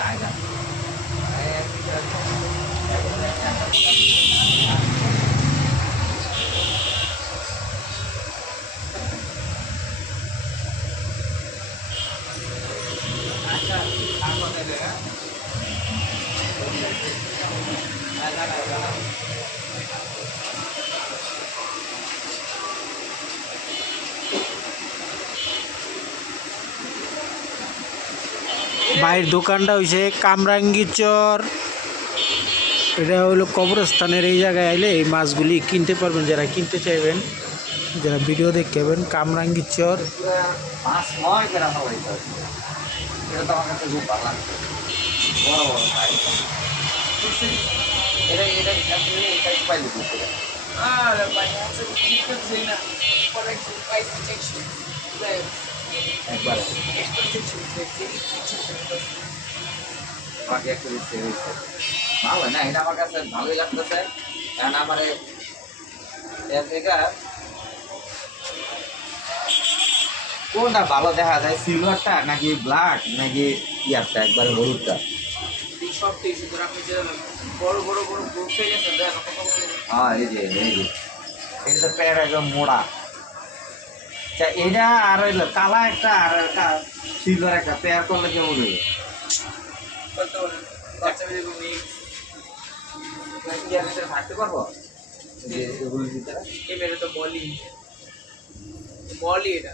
জায়গা ভাইয়ের দোকানটা হইছে কামরাঙ্গি চর। এটা হলো কবরস্থানের এই জায়গায় আইলে এই মাছগুলি কিনতে পারবেন, যারা কিনতে চাইবেন, যারা ভিডিও দেখবেন। কামরাঙ্গি চর মাছ নয় কেনা সবাই এটা তো আমার কাছে খুব ভালো লাগছে, বড় বড় সাইজ। এটা এটা এটা পাইলে বুঝতে পারি একবারে বাকি একটা দিচ্ছে ভালো না, এটা আমার কাছে ভালোই লাগতেছে। কারণ আমার কোনটা ভালো দেখা যায়, সিলভারটা নাকি ব্ল্যাক নাকি ইয়ারটা একবারে হলুদটা? হ্যাঁ এই যে এটা তো প্যাড একদম মোড়া। আচ্ছা এটা আর হইলো কালা একটা আর সিলভার একটা পেয়ার করলে কেমন হইবে? থাকতে পারবো যে এগুলোর ভিতরে? এই মেরে তো বলি বলি এটা